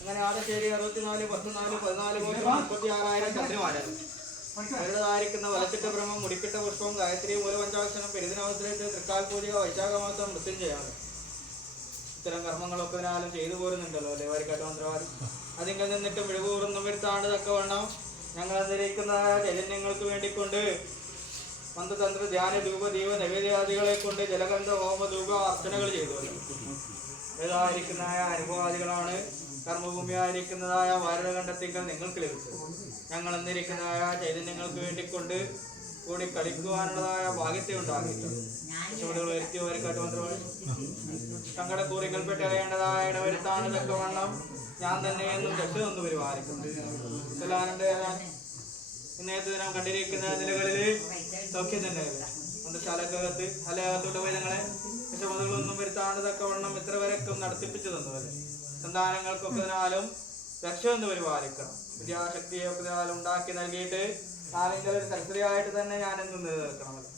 അങ്ങനെ ആദ്യശേരി 64, 14, 14 ചന്ദ്രമാരാണ് ായിരിക്കുന്ന വലച്ചിട്ട ബ്രഹ്മം മുടിക്കിട്ട പുഷ്പം ഗായത്രി മൂലപഞ്ചാക്ഷരം പെരുതിനവസരത്തിൽ തൃക്കാൽ പൂജ വൈശാഖമാസം നൃത്യം ചെയ്യാണ്. ഇത്തരം കർമ്മങ്ങളൊക്കെ ഇതിനാലും ചെയ്തു പോരുന്നുണ്ടല്ലോ അല്ലെ വാരിക്കാട്ട് മന്ത്രവാദി. അതിങ്കിൽ നിന്നിട്ട് മിഴുകൂറുന്ന വരുത്താണ്ട് തക്കവണ്ണം ഞങ്ങൾ എന്നിരിക്കുന്ന ചൈതന്യങ്ങൾക്ക് വേണ്ടിക്കൊണ്ട് മന്ത്രതന്ത്ര ധ്യാന ധൂപ ദീപ നൈവേദ്യാദികളെ കൊണ്ട് ജലഗന്ധ ഹോമ ധൂപ അർച്ചനകൾ ചെയ്തുവല്ലോ. ഏതായിരിക്കുന്നതായ അനുഭവാദികളാണ് കർമ്മഭൂമിയായിരിക്കുന്നതായ ഭാരതഖണ്ഡത്തിങ്കൽ നിങ്ങൾക്ക് ലഭിച്ചത്. ഞങ്ങൾ എന്നിരിക്കുന്നതായ ചൈതന്യങ്ങൾക്ക് വേണ്ടിക്കൊണ്ട് കൂടി കളിക്കുവാനുള്ളതായ ഭാഗ്യത്തെ ഉണ്ടാക്കിയിട്ടുണ്ട്. ചുവടുകൾ വരുത്തിയ വരക്കാട്ട് മന്ത്രവാദി സങ്കടക്കൂറികൾപ്പെട്ട് അറിയേണ്ടതായ ഇടവരുത്താണ് തക്കവണ്ണം ഞാൻ തന്നെ എന്നും രക്ഷ പരിപാലിക്കുന്നു. ഇന്നത്തെ ദിനം കണ്ടിരിക്കുന്ന നിലകളിൽ സൗഖ്യം തന്നെ മന്ത്രശാലക്കകത്ത് അലകത്തോട്ട് പോയി ഞങ്ങളെ വിഷമതകളൊന്നും വരുത്താണ്ട് തക്കവണ്ണം ഇത്ര വരക്കും നടത്തിപ്പിച്ചു തന്നുവല്ലേ. സന്താനങ്ങൾക്കൊക്കെ ഇതിനാലും രക്ഷ എന്ന് പരിപാലിക്കണം. വിദ്യാശക്തിയൊക്കെ ഇതിനാലും ഉണ്ടാക്കി നൽകിയിട്ട് ആരെങ്കിലും ഒരു സരസ്വതിയായിട്ട് തന്നെ ഞാനെന്നും നിലനിൽക്കണമല്ലോ.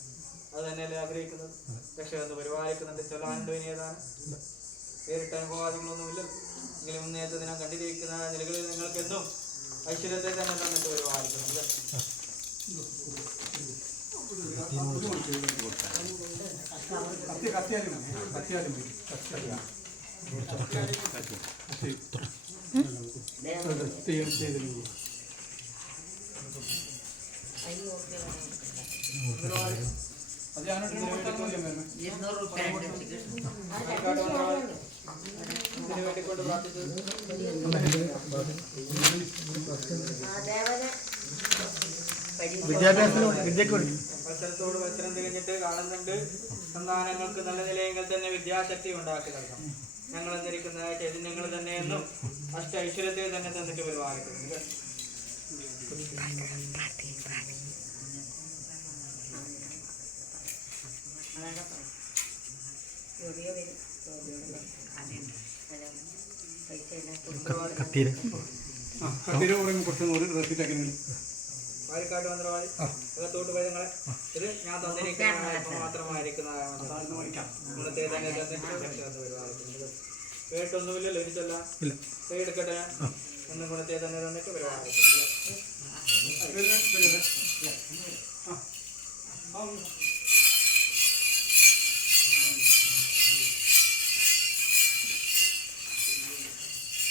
അത് തന്നെയല്ലേ ആഗ്രഹിക്കുന്നത്. രക്ഷ എന്ന് പരിപാലിക്കുന്നുണ്ട്. ചൊല്ലാനുണ്ട് ഇനി ഏതാണ് വേറിട്ട അനുഭവാദികളൊന്നുമില്ല. എങ്കിലും ഇന്നത്തെ ദിനം കണ്ടിരിക്കുന്ന നിലകളിൽ നിങ്ങൾക്ക് എന്നും ഐശ്വര്യത്തെ തന്നെ തന്നിട്ട് പരിപാലിക്കണം. മത്സരത്തോട് മത്സരം തികഞ്ഞിട്ട് കാണുന്നുണ്ട്. സന്താനങ്ങൾക്ക് നല്ല നിലയെങ്കിൽ തന്നെ വിദ്യാശക്തി ഉണ്ടാക്കി നൽകണം. ഞങ്ങൾ എന്നിരിക്കുന്ന ചൈതന്യങ്ങൾ തന്നെ എന്നും അഷ്ട ഐശ്വര്യത്തെ തന്നെ തന്നിട്ട് പരിപാലിക്കുന്നുണ്ട്. വാരിക്കാട്ട് മന്ത്രവാദി അകത്തോട്ട് പോയി നിങ്ങളെ ഇത് ഞാൻ തന്നിരിക്കുന്ന മാത്രമായിരിക്കുന്നതായ ഇന്നത്തെ തന്നെ പരിപാലിക്കുന്നത്. കേട്ടൊന്നുമില്ലല്ലോ എനിക്കല്ല എടുക്കട്ടെ എന്നും ഗുണത്തെ തന്നെ തന്നിട്ട് പരിപാലിക്കുന്നത്.